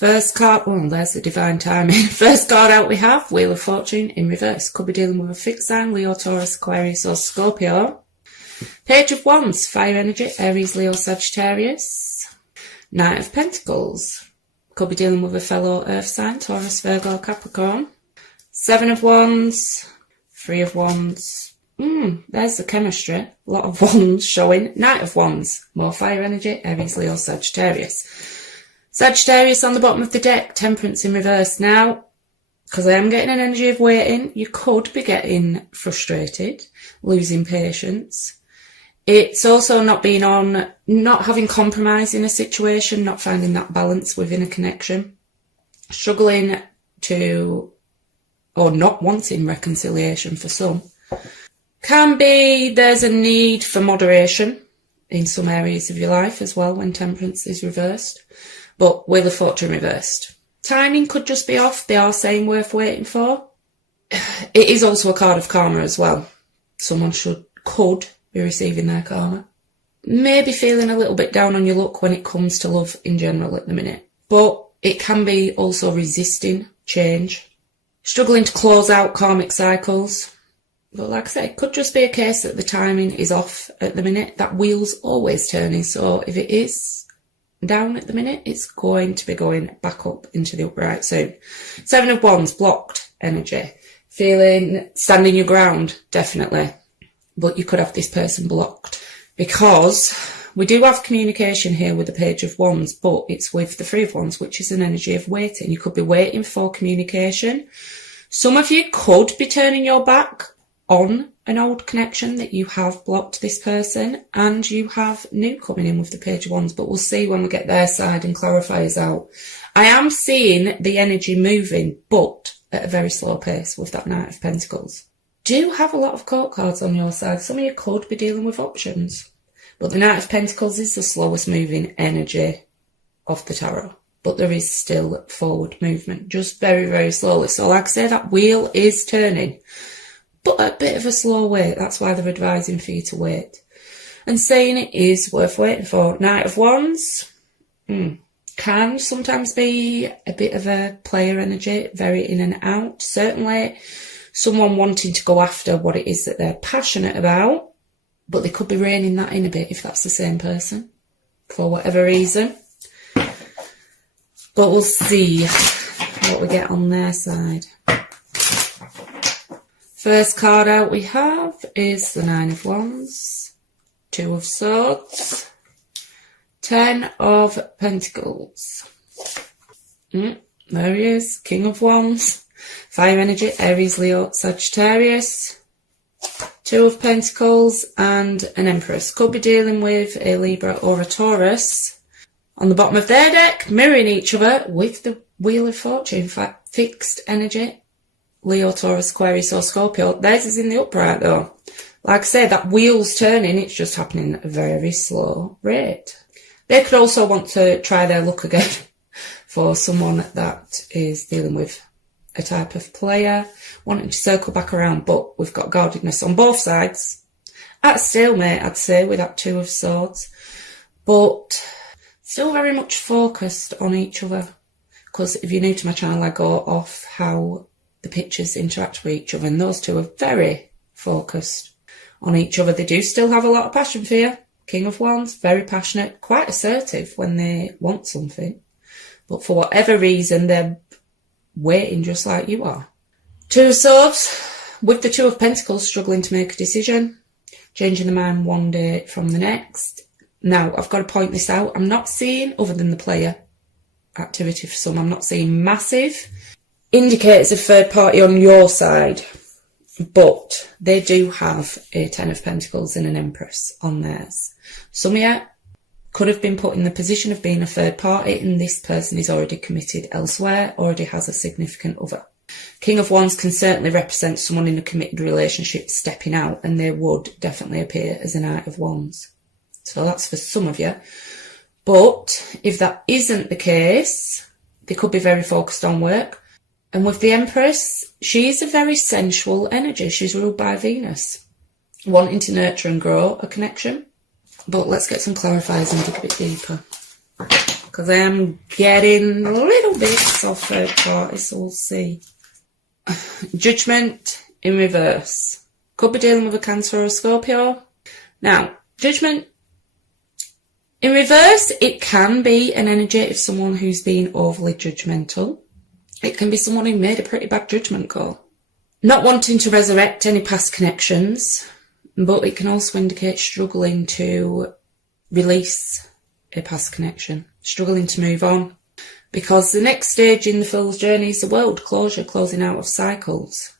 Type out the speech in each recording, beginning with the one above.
First card, oh, there's the divine timing. First card out we have, Wheel of Fortune in reverse. Could be dealing with a fixed sign, Leo, Taurus, Aquarius or Scorpio. Page of Wands, fire energy, Aries, Leo, Sagittarius. Knight of Pentacles. Could be dealing with a fellow earth sign, Taurus, Virgo, Capricorn. Seven of Wands, Three of Wands. There's the chemistry. A lot of wands showing. Knight of Wands, more fire energy, Aries, Leo, Sagittarius. Sagittarius on the bottom of the deck, Temperance in reverse. Now, because I am getting an energy of waiting, you could be getting frustrated, losing patience. It's also not having compromise in a situation, not finding that balance within a connection, struggling to, or not wanting reconciliation for some. Can be there's a need for moderation in some areas of your life as well when Temperance is reversed. But Wheel of Fortune reversed. Timing could just be off. They are saying worth waiting for. It is also a card of karma as well. Someone could be receiving their karma. Maybe feeling a little bit down on your luck when it comes to love in general at the minute. But it can be also resisting change. Struggling to close out karmic cycles. But like I said, it could just be a case that the timing is off at the minute. That wheel's always turning. So if it is down at the minute, it's going to be going back up into the upright soon. Seven of Wands, blocked energy. Standing your ground, definitely. But you could have this person blocked. Because we do have communication here with the Page of Wands, but it's with the Three of Wands, which is an energy of waiting. You could be waiting for communication. Some of you could be turning your back on an old connection that you have blocked this person, and you have new coming in with the Page of Wands, but we'll see when we get their side and clarifiers out. I am seeing the energy moving, but at a very slow pace with that Knight of Pentacles. Do have a lot of court cards on your side. Some of you could be dealing with options, but the Knight of Pentacles is the slowest moving energy of the tarot, but there is still forward movement, just very, very slowly. So like I say, that wheel is turning, but a bit of a slow wait. That's why they're advising for you to wait. And saying it is worth waiting for. Knight of Wands can sometimes be a bit of a player energy, very in and out. Certainly someone wanting to go after what it is that they're passionate about, but they could be reining that in a bit if that's the same person, for whatever reason. But we'll see what we get on their side. First card out we have is the Nine of Wands, Two of Swords, Ten of Pentacles. There he is, King of Wands, fire energy, Aries, Leo, Sagittarius, Two of Pentacles and an Empress. Could be dealing with a Libra or a Taurus. On the bottom of their deck, mirroring each other with the Wheel of Fortune, fixed energy. Leo, Taurus, Aquarius or Scorpio. Theirs is in the upright though. Like I say, that wheel's turning, it's just happening at a very slow rate. They could also want to try their luck again for someone that is dealing with a type of player, wanting to circle back around, but we've got guardedness on both sides. At a stalemate, I'd say, with that Two of Swords, but still very much focused on each other. Because if you're new to my channel, I go off how the pictures interact with each other, and those two are very focused on each other. They do still have a lot of passion for you. King of Wands, very passionate, quite assertive when they want something, but for whatever reason they're waiting just like you are. Two of Swords with the Two of Pentacles, struggling to make a decision, changing their mind one day from the next. Now I've got to point this out, I'm not seeing, other than the player activity for some, I'm not seeing massive indicators of third party on your side, but they do have a Ten of Pentacles and an Empress on theirs. Some of you could have been put in the position of being a third party, and this person is already committed elsewhere, already has a significant other. King of Wands can certainly represent someone in a committed relationship stepping out, and they would definitely appear as a Knight of Wands. So that's for some of you. But if that isn't the case, they could be very focused on work. And with the Empress, she's a very sensual energy. She's ruled by Venus, wanting to nurture and grow a connection. But let's get some clarifiers and dig a bit deeper, because because I am getting a little bit of third party, so we'll see. Judgment in reverse. Could be dealing with a Cancer or a Scorpio. Now, Judgment in reverse, it can be an energy of someone who's been overly judgmental. It can be someone who made a pretty bad judgment call. Not wanting to resurrect any past connections, but it can also indicate struggling to release a past connection, struggling to move on. Because the next stage in the Fool's journey is the world closure, closing out of cycles.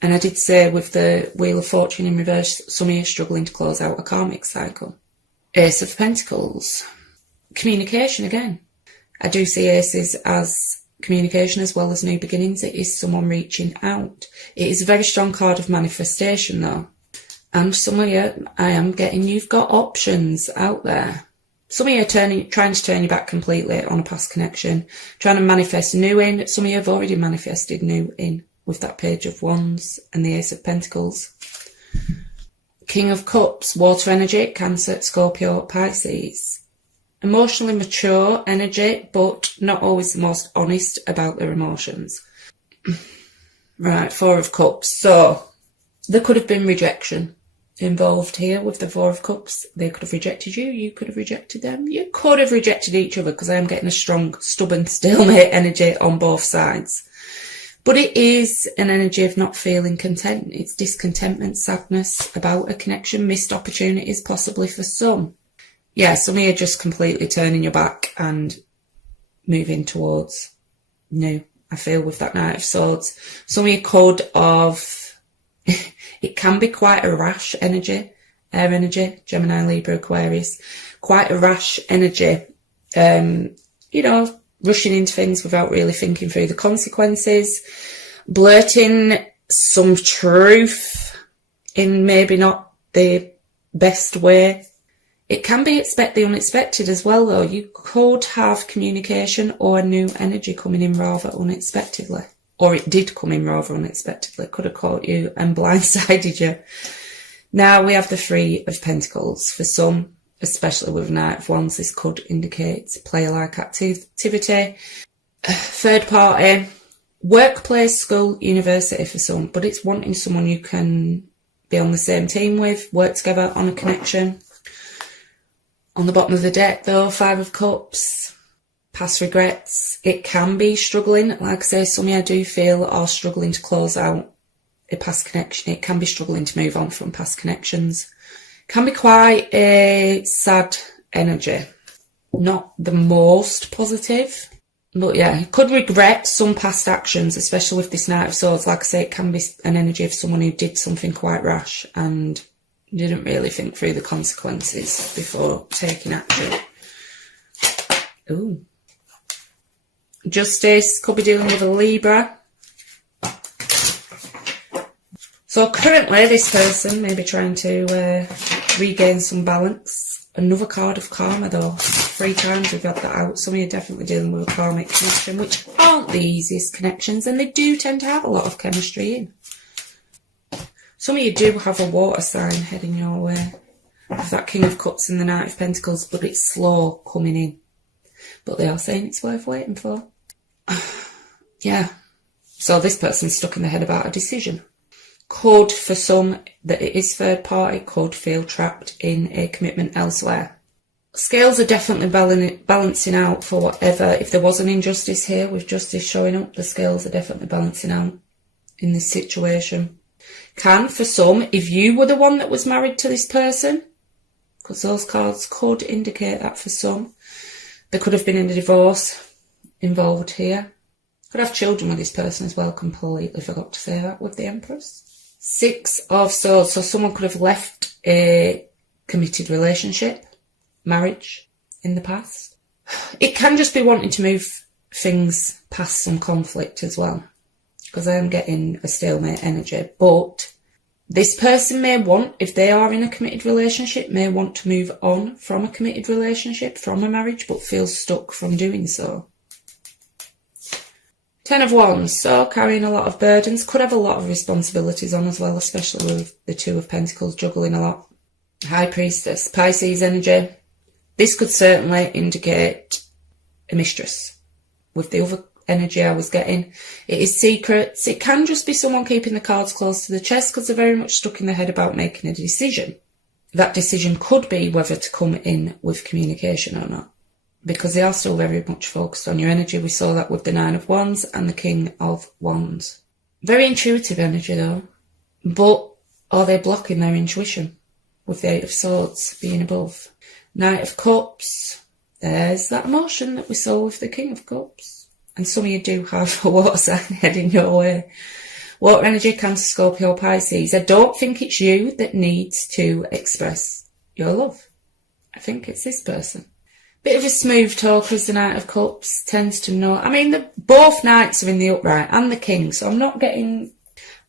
And I did say with the Wheel of Fortune in reverse, some of you are struggling to close out a karmic cycle. Ace of Pentacles. Communication again. I do see aces as communication as well as new beginnings. It is someone reaching out. It is a very strong card of manifestation though. And some of you, I am getting, you've got options out there. Some of you are trying to turn your back completely on a past connection, trying to manifest new in. Some of you have already manifested new in with that Page of Wands and the Ace of Pentacles. King of Cups, water energy, Cancer, Scorpio, Pisces. Emotionally mature energy, but not always the most honest about their emotions. Right, Four of Cups. So, there could have been rejection involved here with the Four of Cups. They could have rejected you, you could have rejected them, you could have rejected each other, because I am getting a strong, stubborn stalemate energy on both sides. But it is an energy of not feeling content. It's discontentment, sadness about a connection, missed opportunities possibly for some. Yeah, some of you are just completely turning your back and moving towards new. I feel with that Knight of Swords. Some of you could have, it can be quite a rash energy, air energy, Gemini, Libra, Aquarius. Quite a rash energy, you know, rushing into things without really thinking through the consequences, blurting some truth in maybe not the best way. It can be the unexpected as well though. You could have communication or a new energy coming in rather unexpectedly. Or it did come in rather unexpectedly. Could have caught you and blindsided you. Now we have the Three of Pentacles. For some, especially with Knight of Wands, this could indicate player-like activity, third party, workplace, school, university for some, but it's wanting someone you can be on the same team with, work together on a connection. On the bottom of the deck though, Five of Cups, past regrets. It can be struggling, like I say, some of you I do feel are struggling to close out a past connection. It can be struggling to move on from past connections. Can be quite a sad energy. Not the most positive. But yeah, you could regret some past actions, especially with this Knight of Swords. Like I say, it can be an energy of someone who did something quite rash and didn't really think through the consequences before taking action. Ooh. Justice, could be dealing with a Libra. So currently this person may be trying to regain some balance. Another card of karma though. 3 times we've had that out. Some of you are definitely dealing with a karmic connection, which aren't the easiest connections, and they do tend to have a lot of chemistry in. Some of you do have a water sign heading your way. With that King of Cups and the Knight of Pentacles, but it's slow coming in. But they are saying it's worth waiting for. Yeah. So this person's stuck in their head about a decision. Could, for some, that it is third party, could feel trapped in a commitment elsewhere. Scales are definitely balancing out for whatever. If there was an injustice here with justice showing up, the scales are definitely balancing out in this situation. Can, for some, if you were the one that was married to this person, because those cards could indicate that for some, there could have been a divorce involved here. Could have children with this person as well. Completely forgot to say that with the Empress. 6 of Swords. So someone could have left a committed relationship, marriage in the past. It can just be wanting to move things past some conflict as well, because I am getting a stalemate energy. But this person may want, if they are in a committed relationship, may want to move on from a committed relationship, from a marriage, but feel stuck from doing so. 10 of Wands, so carrying a lot of burdens, could have a lot of responsibilities on as well, especially with the 2 of Pentacles, juggling a lot. High Priestess, Pisces energy. This could certainly indicate a mistress. With the other energy I was getting, it is secrets. It can just be someone keeping the cards close to the chest because they're very much stuck in their head about making a decision. That decision could be whether to come in with communication or not, because they are still very much focused on your energy. We saw that with the Nine of Wands and the King of Wands. Very intuitive energy though, but are they blocking their intuition with the Eight of Swords being above? Knight of Cups, there's that emotion that we saw with the King of Cups. And some of you do have a water sign heading your way. Water energy, Cancer, Scorpio, Pisces. I don't think it's you that needs to express your love. I think it's this person. Bit of a smooth talker as the Knight of Cups, tends to know. I mean, both Knights are in the upright and the King, so I'm not getting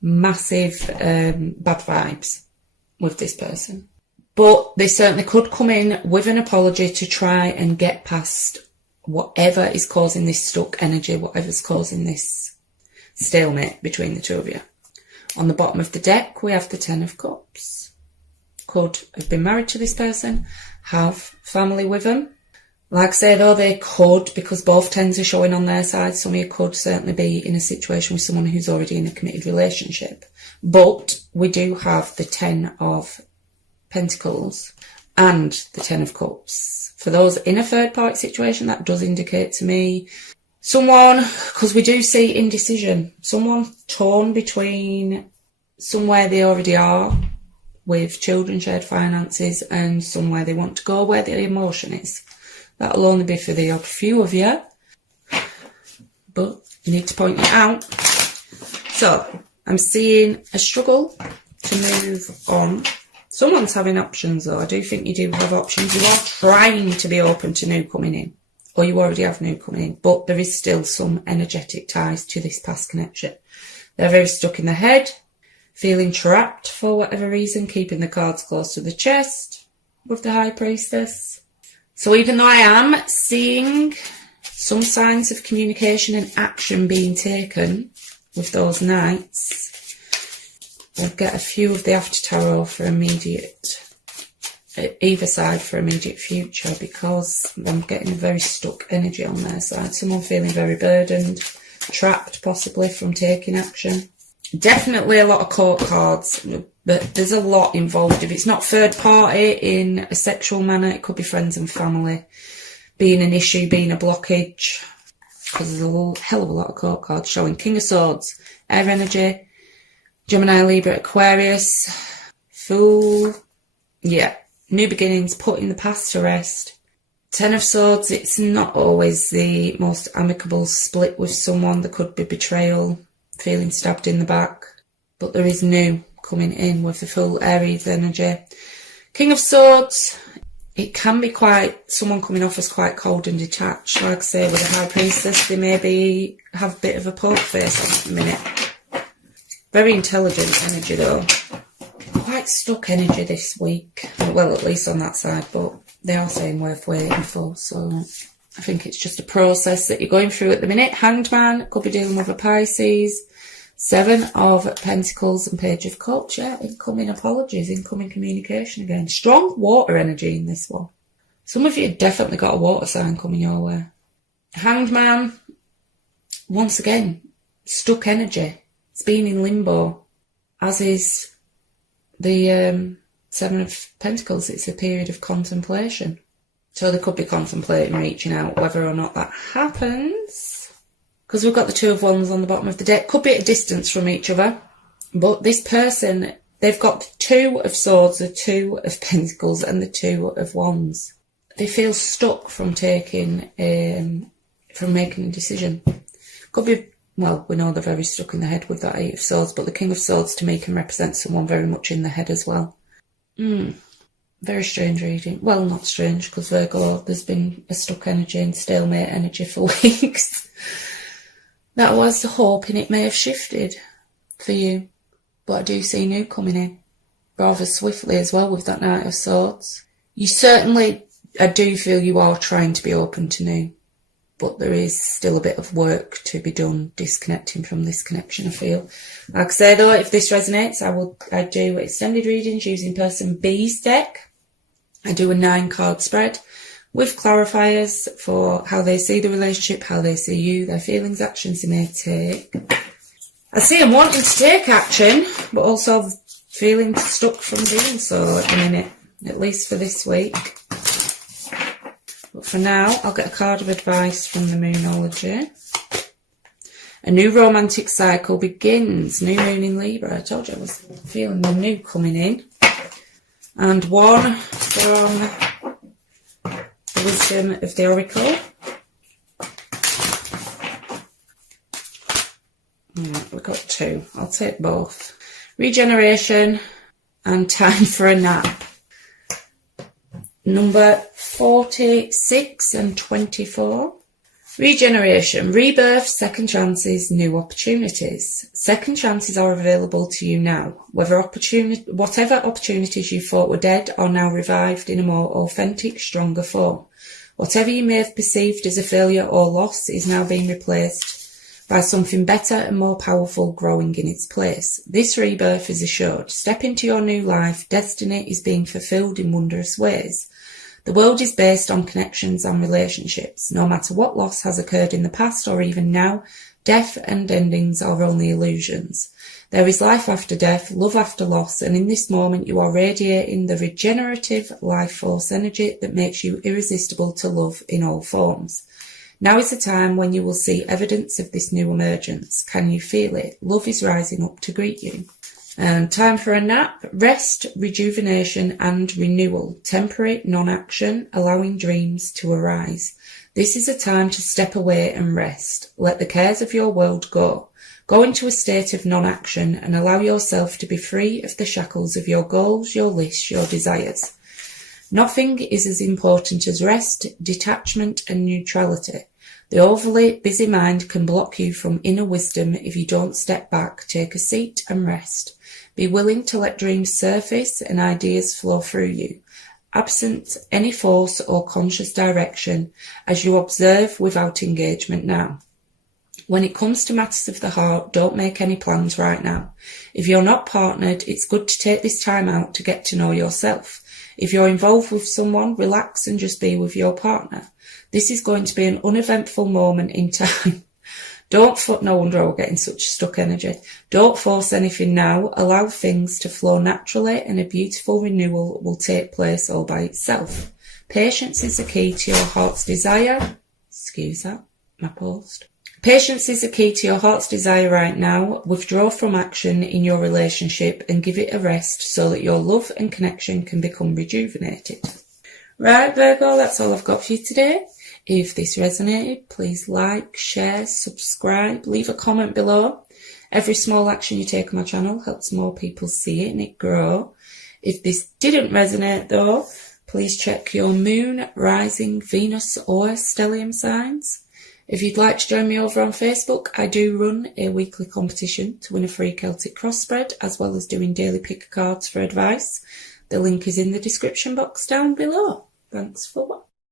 massive bad vibes with this person. But they certainly could come in with an apology to try and get past whatever is causing this stuck energy, whatever's causing this stalemate between the two of you. On the bottom of the deck, we have the Ten of Cups. Could have been married to this person, have family with them. Like I say though, they could, because both tens are showing on their side, some of you could certainly be in a situation with someone who's already in a committed relationship. But we do have the Ten of Pentacles and the Ten of Cups. For those in a third party situation, that does indicate to me someone, because we do see indecision, someone torn between somewhere they already are with children, shared finances, and somewhere they want to go where the emotion is. That'll only be for the odd few of you, but you need to point it out. So I'm seeing a struggle to move on. Someone's having options though. I do think you do have options. You are trying to be open to new coming in, or you already have new coming in, but there is still some energetic ties to this past connection. They're very stuck in the head, feeling trapped for whatever reason, keeping the cards close to the chest with the High Priestess. So even though I am seeing some signs of communication and action being taken with those Knights, we'll get a few of the After Tarot for immediate, either side for immediate future, because I'm getting a very stuck energy on their side. Someone feeling very burdened, trapped possibly from taking action. Definitely a lot of court cards, but there's a lot involved. If it's not third party in a sexual manner, it could be friends and family being an issue, being a blockage, because there's a hell of a lot of court cards showing King of Swords, air energy, Gemini, Libra, Aquarius, Fool, yeah, new beginnings, putting the past to rest. Ten of Swords, it's not always the most amicable split with someone. There could be betrayal, feeling stabbed in the back, but there is new coming in with the full Aries energy. King of Swords, it can be quite, someone coming off as quite cold and detached. Like I say, with the High Priestess, they maybe have a bit of a poker face at the minute. Very intelligent energy though. Quite stuck energy this week. Well, at least on that side, but they are saying worth waiting for, so I think it's just a process that you're going through at the minute. Hanged Man, could be dealing with a Pisces. Seven of Pentacles and Page of Cups. Yeah, incoming apologies, incoming communication again. Strong water energy in this one. Some of you definitely got a water sign coming your way. Hanged Man, once again, stuck energy. It's been in limbo, as is the Seven of Pentacles. It's a period of contemplation. So they could be contemplating reaching out. Whether or not that happens, because we've got the Two of Wands on the bottom of the deck, could be at a distance from each other. But this person, they've got the Two of Swords, the Two of Pentacles and the Two of Wands. They feel stuck from taking, from making a decision. Could be, well, we know they're very stuck in the head with that Eight of Swords, but the King of Swords to me can represent someone very much in the head as well. Very strange reading. Well, not strange, because Virgo, there's been a stuck energy and stalemate energy for weeks. That was the hope, and it may have shifted for you. But I do see new coming in rather swiftly as well with that Knight of Swords. You certainly, I do feel you are trying to be open to new, but there is still a bit of work to be done disconnecting from this connection, I feel. Like I say though, if this resonates, I do extended readings using person B's deck. I do a 9-card spread with clarifiers for how they see the relationship, how they see you, their feelings, actions they may take. I see them wanting to take action, but also feeling stuck from doing so at the minute, at least for this week. But for now, I'll get a card of advice from the Moonology. A new romantic cycle begins. New moon in Libra. I told you I was feeling the new coming in. And one from the Wisdom of the Oracle. We've got two. I'll take both. Regeneration and time for a nap. Number 46 and 24. Regeneration, rebirth, second chances, new opportunities. Second chances are available to you now. Whatever opportunities you thought were dead are now revived in a more authentic, stronger form. Whatever you may have perceived as a failure or loss is now being replaced by something better and more powerful growing in its place. This rebirth is assured. Step into your new life. Destiny is being fulfilled in wondrous ways. The world is based on connections and relationships. No matter what loss has occurred in the past or even now, death and endings are only illusions. There is life after death, love after loss, and in this moment you are radiating the regenerative life force energy that makes you irresistible to love in all forms. Now is the time when you will see evidence of this new emergence. Can you feel it? Love is rising up to greet you. And time for a nap, rest, rejuvenation and renewal, temporary non-action, allowing dreams to arise. This is a time to step away and rest. Let the cares of your world go. Go into a state of non-action and allow yourself to be free of the shackles of your goals, your lists, your desires. Nothing is as important as rest, detachment and neutrality. The overly busy mind can block you from inner wisdom if you don't step back, take a seat and rest. Be willing to let dreams surface and ideas flow through you, absent any force or conscious direction, as you observe without engagement now. When it comes to matters of the heart, don't make any plans right now. If you're not partnered, it's good to take this time out to get to know yourself. If you're involved with someone, relax and just be with your partner. This is going to be an uneventful moment in time. No wonder I'm getting such stuck energy. Don't force anything now. Allow things to flow naturally and a beautiful renewal will take place all by itself. Patience is the key to your heart's desire. Excuse that, my post. Patience is the key to your heart's desire right now. Withdraw from action in your relationship and give it a rest so that your love and connection can become rejuvenated. Right, Virgo, that's all I've got for you today. If this resonated, please like, share, subscribe, leave a comment below. Every small action you take on my channel helps more people see it and it grow. If this didn't resonate though, please check your moon, rising, Venus or stellium signs. If you'd like to join me over on Facebook, I do run a weekly competition to win a free Celtic cross spread, as well as doing daily pick cards for advice. The link is in the description box down below. Thanks for watching.